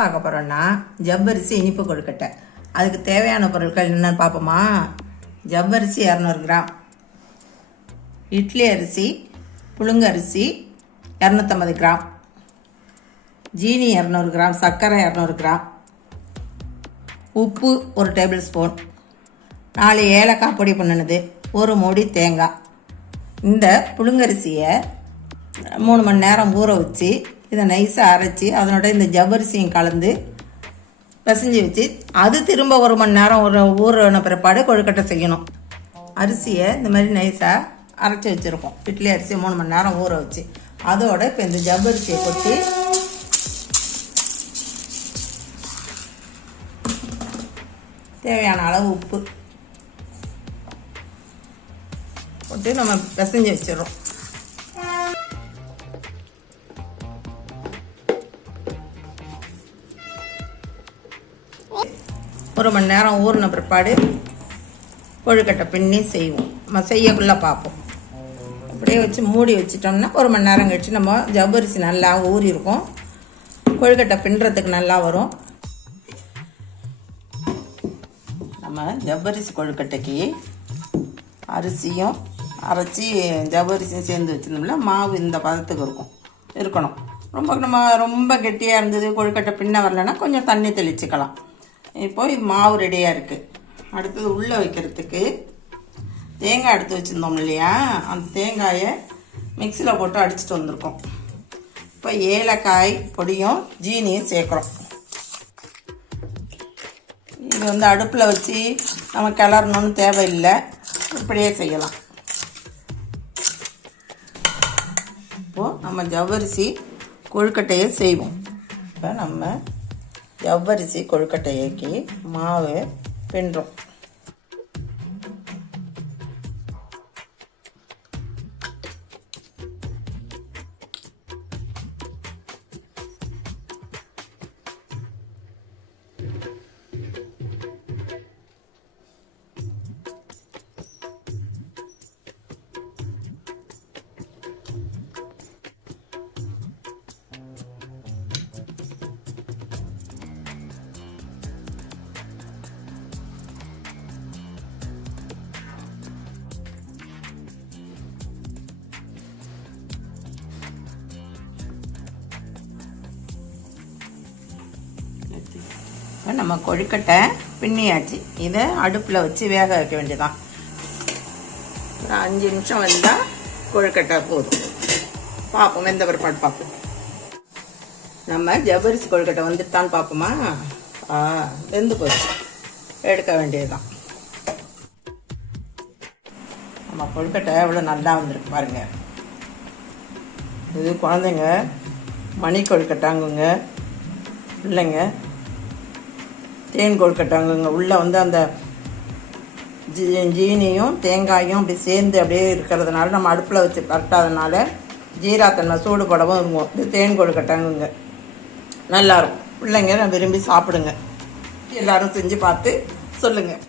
பார்க்க போகிறோன்னா ஜவ்வரிசி இனிப்பு கொழுக்கட்டை. அதுக்கு தேவையான பொருட்கள் என்னென்னு பார்ப்போமா? ஜவ்வரிசி 200 கிராம், இட்லி அரிசி, புழுங்க அரிசி 250 கிராம், ஜீனி 200 கிராம், சர்க்கரை 200 கிராம், உப்பு 1 டேபிள் ஸ்பூன், 4 ஏலக்காய் பொடி பண்ணினது, 1 மூடி தேங்காய். இந்த புழுங்கரிசியை 3 மணி நேரம் ஊற வச்சு இதை நைஸாக அரைச்சி அதனோட இந்த ஜவ்வரிசியும் கலந்து பிசைஞ்சு வச்சு அது திரும்ப 1 மணி நேரம் ஊறின பிற்பாடு கொழுக்கட்டை செய்யணும். அரிசியை இந்த மாதிரி நைஸாக அரைச்சி வச்சுருக்கோம். இட்லி அரிசி 3 மணி நேரம் ஊற வச்சு அதோட இப்போ இந்த ஜவ்வரிசியை கொட்டி தேவையான அளவு உப்பு போட்டு நம்ம பிசைஞ்சு வச்சிடறோம். ஒரு மணி நேரம் ஊறின பிற்பாடு கொழுக்கட்டை பின்னி செய்வோம். நம்ம செய்யக்குள்ளே பார்ப்போம். அப்படியே வச்சு மூடி வச்சிட்டோம்னா 1 மணி நேரம் கழிச்சு நம்ம ஜவ்வரிசி நல்லா ஊறி இருக்கும், கொழுக்கட்டை பின்னுறதுக்கு நல்லா வரும். நம்ம ஜவ்வரிசி கொழுக்கட்டைக்கு அரிசியும் அரைச்சி ஜவ்வரிசியும் சேர்ந்து வச்சுருந்தோம்ல மாவு இந்த பதத்துக்கு இருக்கணும். ரொம்ப கெட்டியாக இருந்தது, கொழுக்கட்டை பின்ன வரலன்னா கொஞ்சம் தண்ணி தெளிச்சுக்கலாம். இப்போ இது மாவு ரெடியாக இருக்குது. அடுத்தது உள்ளே வைக்கிறதுக்கு தேங்காய் எடுத்து வச்சுருந்தோம் இல்லையா, அந்த தேங்காயை மிக்சியில் போட்டு அடிச்சுட்டு வந்திருக்கோம். இப்போ ஏலக்காய் பொடியும் ஜீனியும் சேர்க்குறோம். இது அடுப்பில் வச்சு நம்ம கிளறணும்னு தேவையில்லை, இப்படியே செய்யலாம். இப்போது நம்ம ஜவ்வரிசி கொழுக்கட்டையை செய்வோம். இப்போ நம்ம ஜவ்வரிசி கொழுக்கட்டைக்கு மாவு பின்றோம். நம்ம கொழுக்கட்டை பின்னியாச்சு. இதை அடுப்பில் வச்சு வேக வைக்க வேண்டியதான். ஒரு 5 நிமிஷம் வந்தால் கொழுக்கட்டை போதும். பார்ப்போம், வெந்த பிற்பாடு பார்ப்போம். நம்ம ஜவ்வரிசி கொழுக்கட்டை வந்துட்டான்னு பார்ப்போமா? வெந்து போச்சு, எடுக்க வேண்டியதுதான். நம்ம கொழுக்கட்டை எவ்வளோ நல்லா வந்திருக்கு பாருங்க. இது குழந்தைங்க மணி கொழுக்கட்டாங்குங்க, இல்லைங்க தேன் கொழுக்கட்டாங்குங்க. உள்ளே அந்த ஜீனியும் தேங்காயும் அப்படி சேர்ந்து அப்படியே இருக்கிறதுனால நம்ம அடுப்பில் வச்சு பரட்டாதனால ஜீராத்தன்மை சூடு படவும் இருக்கும். இது தேன் கொழுக்கட்டாங்குங்க, நல்லாயிருக்கும். பிள்ளைங்க விரும்பி சாப்பிடுங்க. எல்லோரும் செஞ்சு பார்த்து சொல்லுங்கள்.